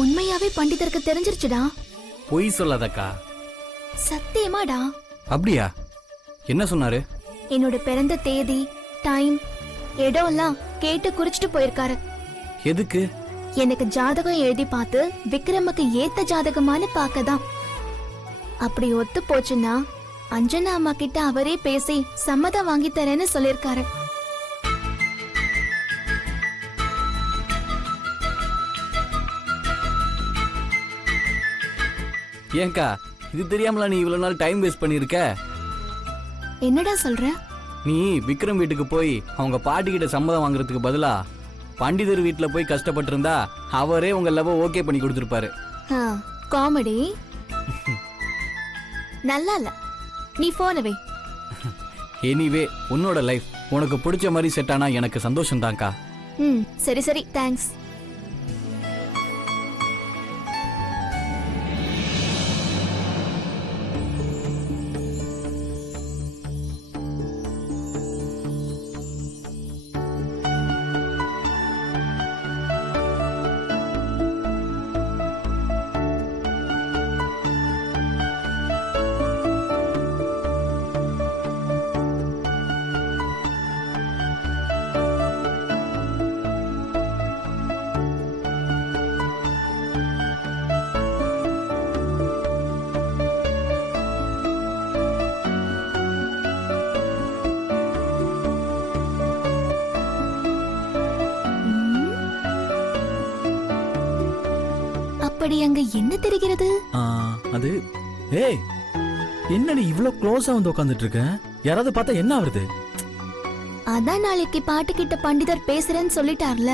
உண்மையாவே பண்டிதருக்கு தெரிஞ்சிருச்சுடா. பொய் சொல்லாதக்கா. சத்தியமாடா. அப்படியா? என்ன சொன்னாரு? என்னோட பிறந்த தேதி, டைம், இடம் எல்லாம் கேட்டு குறிச்சிட்டு போயிருக்காரு. எதுக்கு? எனக்கு ஜாதகம் எழுதி பார்த்து விக்ரமுக்கு ஏத்த ஜாதகமானு பார்க்கதான். அப்படி ஒத்து போச்சுன்னா அஞ்சனா அம்மா கிட்ட அவரே பேசி சம்மதம் வாங்கி தரேன்னு சொல்லிருக்காரு. ஏங்கா, இது தெரியாமலா நீ இவ்வளவு நாள் டைம் வேஸ்ட் பண்ணிருக்க? என்னடா சொல்ற? நீ விக்ரம் வீட்டுக்கு போய் அவங்க பாட்டி கிட்ட சம்மதம் வாங்குறதுக்கு பதிலா பண்டிதர் வீட்டுல போய் கஷ்டப்பட்டு இருந்தா அவரே உங்க லவ் ஓகே பண்ணி கொடுத்திருப்பாரு. காமெடி நல்லா இல்ல. நீ போன வை. எனிவே உன்னோட லைஃப் உனக்கு பிடிச்ச மாதிரி செட் ஆனா எனக்கு சந்தோஷம் தான்க்கா. சரி சரி, தேங்க்ஸ். அப்படி அங்க என்ன தெரிகிறது? அது ஏய், என்னடி இவ்ளோ க்ளோஸா வந்து உட்கார்ந்துட்டு இருக்க? யாராவது பார்த்தா என்ன ஆவறது? அதான் நாளைக்கு பாட்டு கிட்ட பண்டிதர் பேசுறேன்னு சொல்லிட்டார்ல.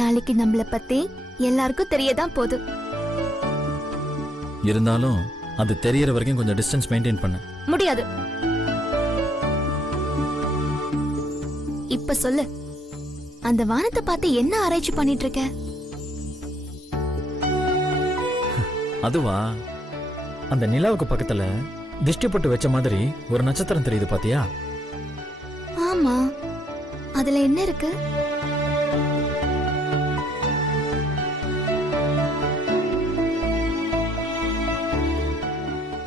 நாளைக்கு நம்மள பத்தி எல்லாருக்கும் தெரியதான் போகுது. இருந்தாலும் அது தெரியற வரைக்கும் கொஞ்சம் டிஸ்டன்ஸ் மெயின்டைன் பண்ண முடியாது. இப்ப சொல்லு, அந்த வானத்தை பார்த்து என்ன ஆராய்ச்சி பண்ணிட்டு இருக்க? அதுவா, அந்த நிலாவுக்கு பக்கத்துல திஷ்டி போட்டு வச்ச மாதிரி ஒரு நட்சத்திரம் தெரியுது பாத்தியா? ஆமா, அதுல என்ன இருக்கு?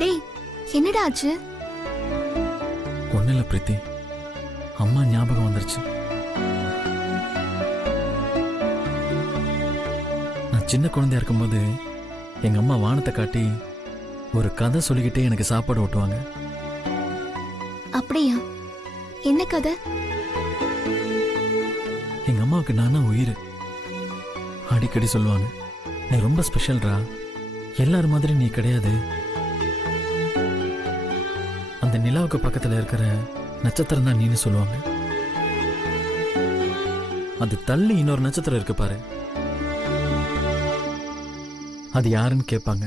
டேய், என்னடா ஆச்சு? ஒண்ணுல பிரீத்தி, அம்மா ஞாபகம் வந்துருச்சு. நான் சின்ன குழந்தையா இருக்கும்போது எங்க அம்மா வானத்தை காட்டி ஒரு கதை சொல்லிக்கிட்டே எனக்கு சாப்பாடு ஊட்டுவாங்க. அப்படியா? என்ன கதை? எங்க அம்மாவுக்கு நானா உயிர். அடிக்கடி சொல்லுவாங்க, நீ ரொம்ப ஸ்பெஷல்ரா, எல்லாரும் மாதிரி நீ கிடையாது. அந்த நிலாவுக்கு பக்கத்துல இருக்கிற நட்சத்திரம் தான் நீன்னு சொல்லுவாங்க. அது தள்ளி இன்னொரு நட்சத்திரம் இருக்கு பாரு, அது யாருன்னு கேட்பாங்க.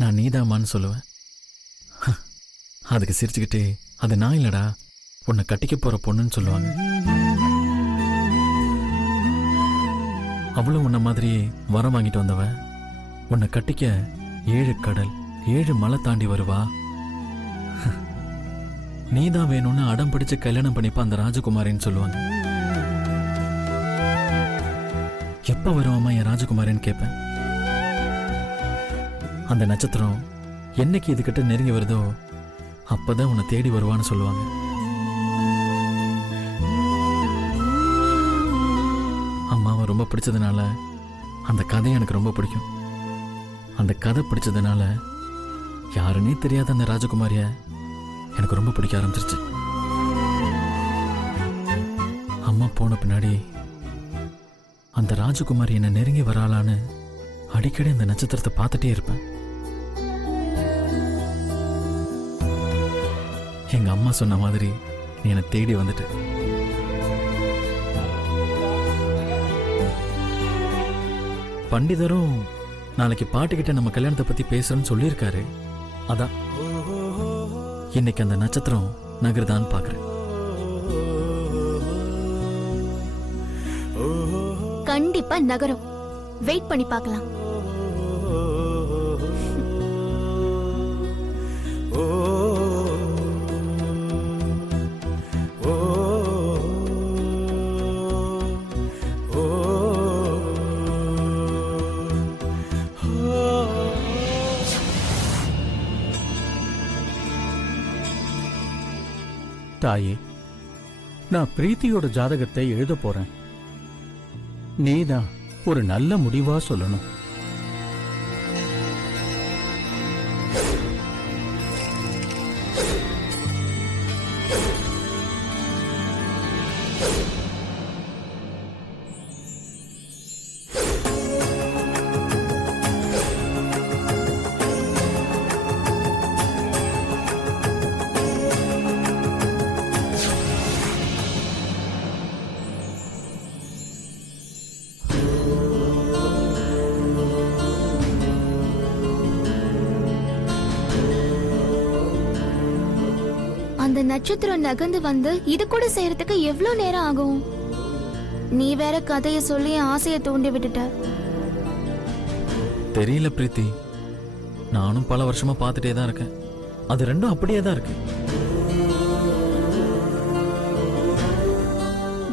நான் நீதாமான்னு சொல்லுவேன். அதுக்கு சிரிச்சுக்கிட்டே, அது நான் இல்லடா, உன்னை கட்டிக்க போற பொண்ணுன்னு சொல்லுவாங்க. அவளும் உன்ன மாதிரியே வரம் வாங்கிட்டு வந்தவ. உன்னை கட்டிக்க 7 கடல் 7 மலை தாண்டி வருவா. நீதான் வேணும்னு அடம் பிடிச்சு கல்யாணம் பண்ணிப்பா அந்த ராஜகுமாரின்னு சொல்லுவாங்க. எப்ப வருவாமா என் ராஜகுமாரின்னு கேட்பேன். அந்த நட்சத்திரம் என்னைக்கு இதுகிட்ட நெருங்கி வருதோ அப்பதான் உன்னை தேடி வருவான்னு சொல்லுவாங்க. அம்மாவை ரொம்ப பிடிச்சதுனால அந்த கதை எனக்கு ரொம்ப பிடிக்கும். அந்த கதை பிடிச்சதுனால யாருன்னே தெரியாத அந்த ராஜகுமாரிய எனக்கு ரொம்ப பிடிக்க ஆரம்பிச்சிருச்சு. அம்மா போன பின்னாடி அந்த ராஜகுமாரி என்னை நெருங்கி வராளான்னு அடிக்கடி அந்த நட்சத்திரத்தை பார்த்துட்டே இருப்பேன். எங்க அம்மா சொன்ன மாதிரி நீ என்னை தேடி வந்துட்ட. பண்டிதரும் நாளைக்கு பாட்டுக்கிட்ட நம்ம கல்யாணத்தை பத்தி பேசுறேன்னு சொல்லியிருக்காரு. அதான் இன்னைக்கு அந்த நட்சத்திரம் நகருதான்னு பாக்குறேன். கண்டிப்பா நகரும். வெயிட் பண்ணி பார்க்கலாம். தாயே, நான் பிரீத்தியோட ஜாதகத்தை எழுத போறேன். நீதான் ஒரு நல்ல முடிவா சொல்லணும். அந்த நட்சத்திரம் நகர்ந்து வந்து இது கூட செய்யறதுக்கு எவ்வளவு நேரம் ஆகும்? நீ வேற கதைய சொல்லி ஆசைய தூண்டி விட்டுட்ட. தெரியல பிரீத்தி, நானும் பல வருஷமா பார்த்துட்டே தான் இருக்கேன். அது ரெண்டும் அப்படியே தான் இருக்கு.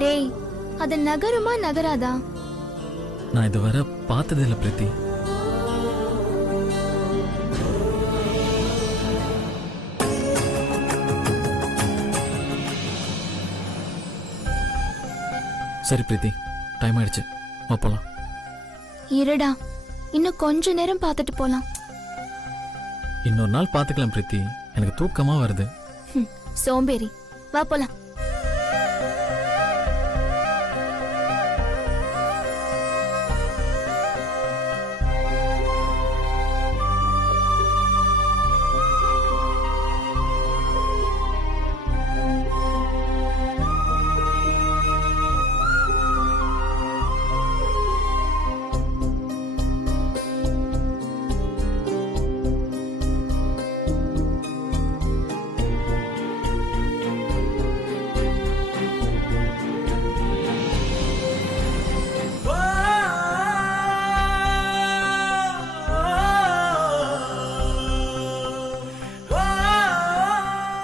டேய், அது நகருமா நகராதா? நான் இதுவரை பார்த்ததே இல்லை பிரீத்தி. சரி பிரீத்தி, டைம் ஆயிடுச்சு, வா போலாம். இருடா, இன்னும் கொஞ்ச நேரம் பார்த்துட்டு போலாம். இன்னொரு நாள் பார்த்துக்கலாம் பிரீத்தி, எனக்கு தூக்கமா வருது. சோம்பேறி, வா போலாம்.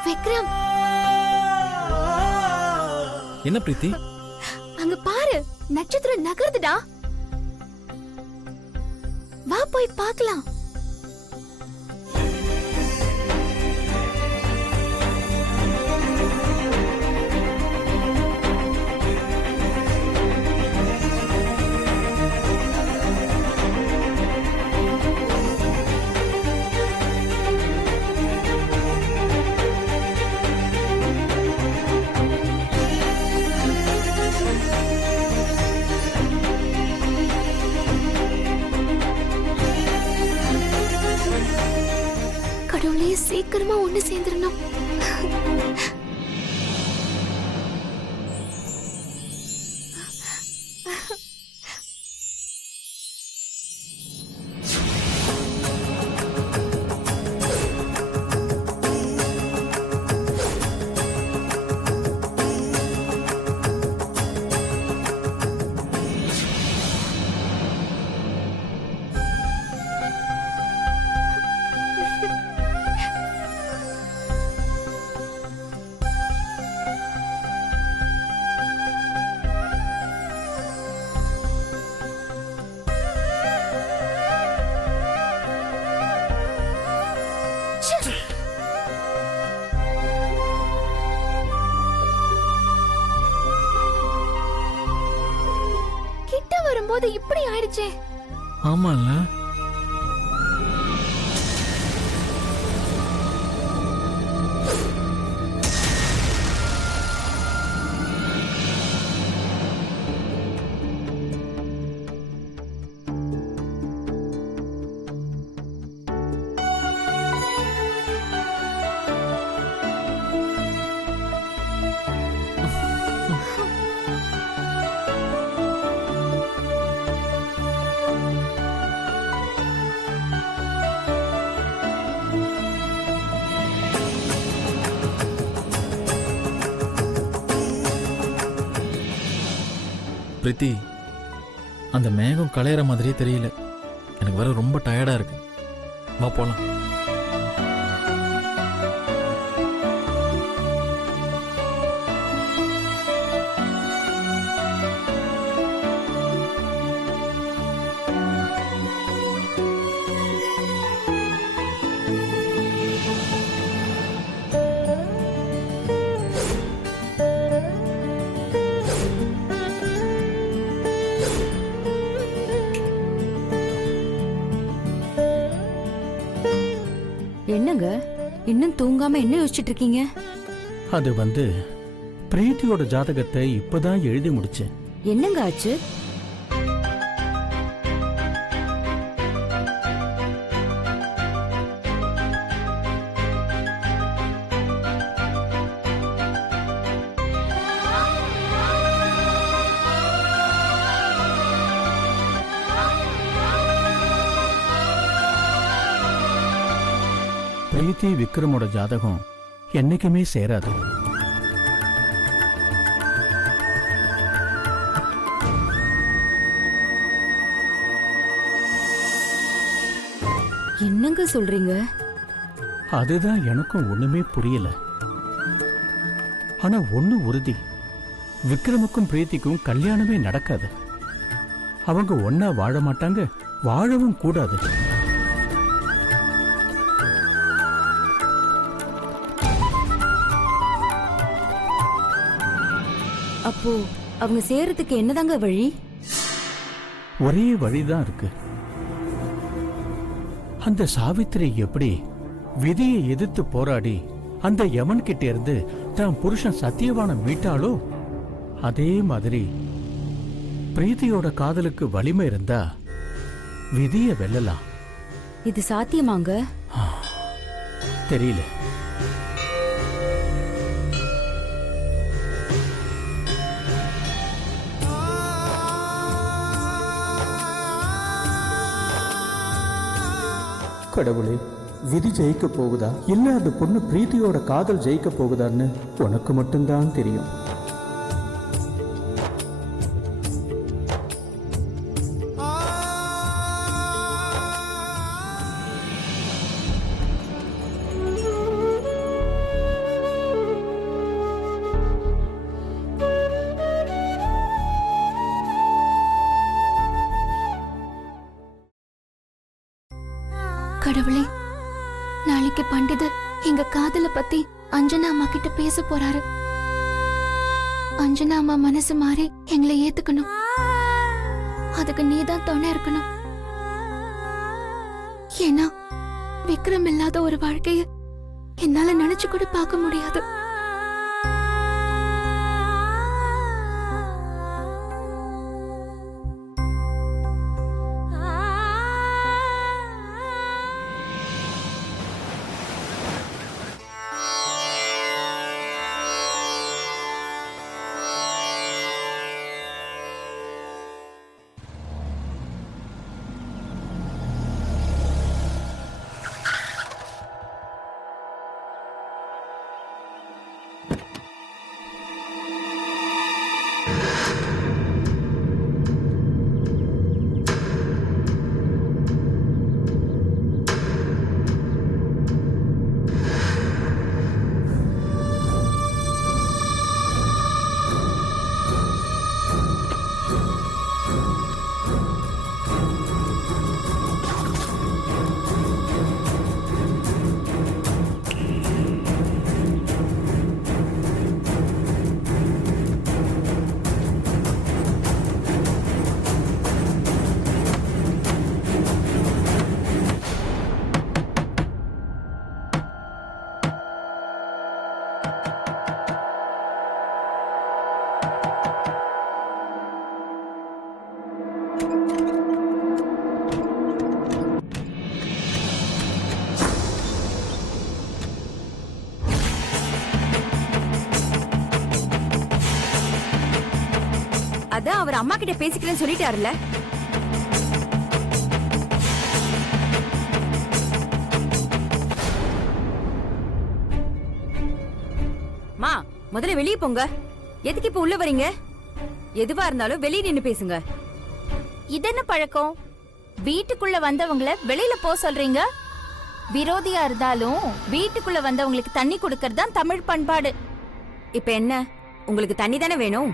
விக்ரம், என்ன பிரீத்தி? அங்க பாரு, நட்சத்திரம் நகருதுடா. வா போய் பார்க்கலாம். கடவுளே, சீக்கிரமா ஒண்ணு சேர்ந்துடணும். கிட்ட வரும்போது இப்படி ஆயிடுச்சே. ஆமால, பிரீத்தி, அந்த மேகம் களையிற மாதிரியே தெரியல. எனக்கு வர ரொம்ப டயர்டா இருக்கு. வா போலாம். இன்னும் தூங்காம என்ன யோசிச்சுட்டு இருக்கீங்க? அது பிரீத்தியோட ஜாதகத்தை இப்பதான் எழுதி முடிச்சேன். என்னங்க ஆச்சு? பிரீத்தி விக்ரமோட ஜாதகம் என்னைக்குமே சேராது. என்னங்க சொல்றீங்க? அதுதான் எனக்கும் ஒண்ணுமே புரியல. ஆனா ஒண்ணு உறுதி, விக்ரமுக்கும் பிரீத்திக்கும் கல்யாணமே நடக்காது. அவங்க ஒன்னா வாழ மாட்டாங்க, வாழவும் கூடாது. அப்போ அவங்க சேர்றதுக்கு என்னதாங்க வழி? ஒரே வழிதான் இருக்கு. அந்த சாவித்திரி எப்படி விதியை எதிர்த்து போராடி அந்த யமன் கிட்ட இருந்து தான் புருஷன் சத்தியவான மீட்டாளோ, அதே மாதிரி பிரீத்தியோட காதலுக்கு வலிமை இருந்தா விதியை வெல்லலாம். இது சாத்தியமாங்க? தெரியல. கடவுளே, விதி ஜெயிக்க போகுதா இல்ல அந்த பொண்ணு பிரீத்தியோட காதல் ஜெயிக்க போகுதான்னு உனக்கு மட்டும்தான் தெரியும். கடவுளே, நாளைக்கு பண்டிதர் எங்க காதல பத்தி அஞ்சனா அம்மா கிட்ட பேச போறாரு. அஞ்சனா அம்மா மனசு மாறி எங்களை ஏத்துக்கணும். அதுக்கு நீதான் துணை இருக்கணும். ஏன்னா விக்ரம் இல்லாத ஒரு வாழ்க்கைய என்னால நினைச்சு கூட பார்க்க முடியாது. அதான் அவர் அம்மா கிட்ட பேசிக்கிறேன்னு சொல்லிட்டாருல. மா, முதல்ல வெளியே போங்க. எதுக்கு இப்ப உள்ள வரீங்க? எதுவா இருந்தாலும் வெளியே நின்னு பேசுங்க. இது என்ன பழக்கம்? வீட்டுக்குள்ள வந்தவங்கள வெளியில போ சொல்றீங்க. விரோதியா இருந்தாலும் வீட்டுக்குள்ள வந்தவங்களுக்கு தண்ணி கொடுக்கறது தான் தமிழ் பண்பாடு. இப்ப என்ன, உங்களுக்கு தண்ணி தானே வேணும்?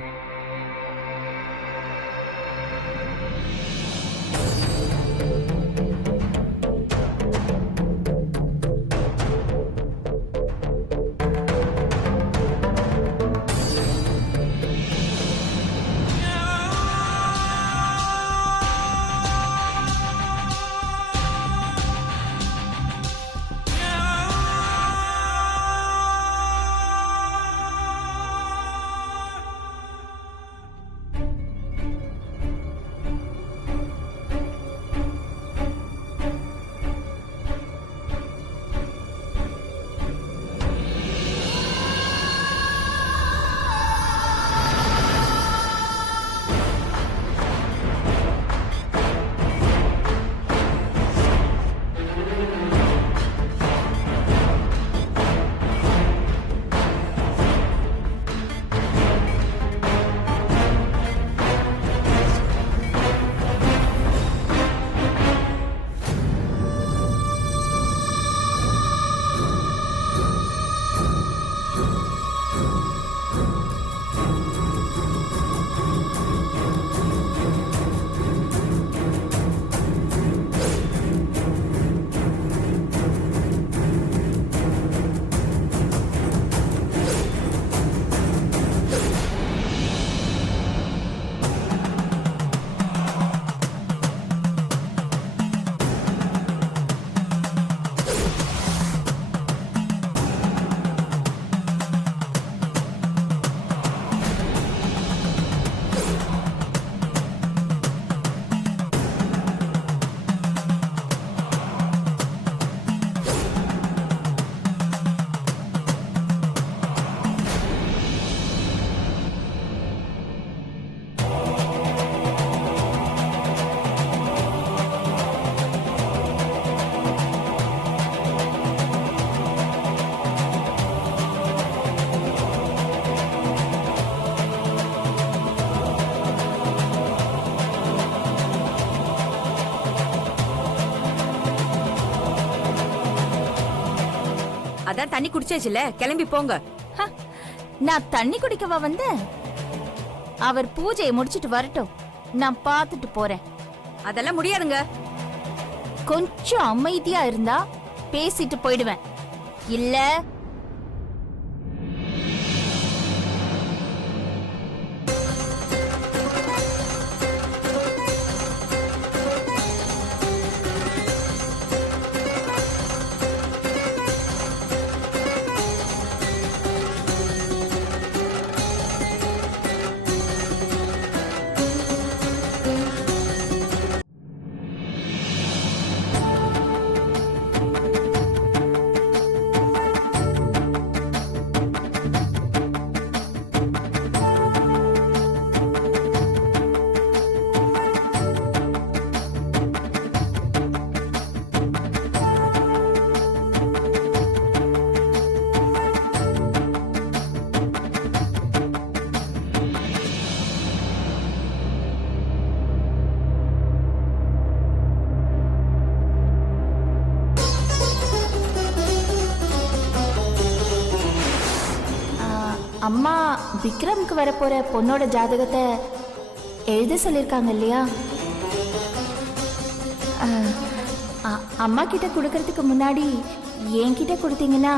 அதான் தண்ணி குடிச்சாச்சுல, கிளம்பி போங்க. ஹ, நான் தண்ணி குடிக்கவா வந்தேன்? அவர் பூஜையை முடிச்சிட்டு வரட்டும், நான் பார்த்துட்டு போறேன். அதெல்லாம் முடியாதுங்க. கொஞ்சம் அமைதியா இருந்தா பேசிட்டு போயிடுவேன். இல்ல அம்மா விக்ரம்க்கு வரப்போற பொண்ணோட ஜாதகத்தை எழுத சொல்லியிருக்காங்க இல்லையா? அம்மா கிட்ட கொடுக்கறதுக்கு முன்னாடி என்கிட்ட கொடுத்தீங்கன்னா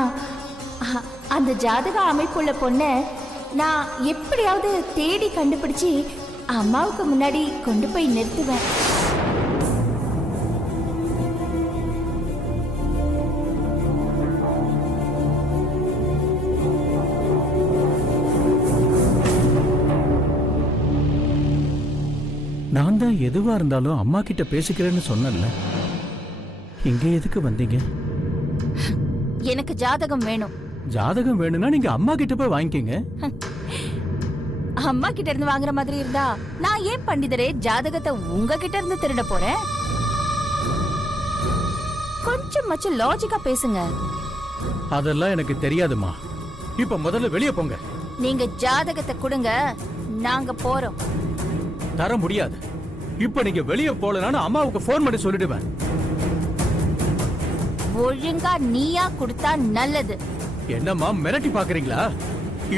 அந்த ஜாதக அமைப்புள்ள பொண்ணை நான் எப்படியாவது தேடி கண்டுபிடிச்சு அம்மாவுக்கு முன்னாடி கொண்டு போய் நிறுத்துவேன். நான் தான் எதுவா இருந்தாலும் அம்மா கிட்ட பேசிக்கிறேன்னு சொன்னேன்ல, இங்க எதுக்கு வந்தீங்க? எனக்கு ஜாதகம் வேணும். ஜாதகம் வேணும்னா நீங்க அம்மா கிட்ட போய் வாங்கிக்கங்க. அம்மா கிட்ட இருந்து வாங்குற மாதிரி இருந்தா நான் ஏன் பண்டிதரே ஜாதகத்தை உங்ககிட்ட இருந்து திருட போறேன்? கொஞ்சம் மச்சு லாஜிக்கா பேசுங்க. அதெல்லாம் எனக்கு தெரியாதுமா. இப்ப முதல்ல வெளியே போங்க. நீங்க ஜாதகத்தை கொடுங்க, நாங்க போறோம். தர முடியாது. இப்ப நீங்க வெளியே போலனான்னு அம்மாவுக்கு போன் பண்ணி சொல்லிடுவேன். ஒழுங்கா நீயா கொடுத்தா நல்லது. என்னம்மா மிரட்டி பாக்குறீங்களா?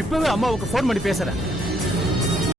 இப்பவே அம்மாவுக்கு போன் பண்ணி பேசுறேன்.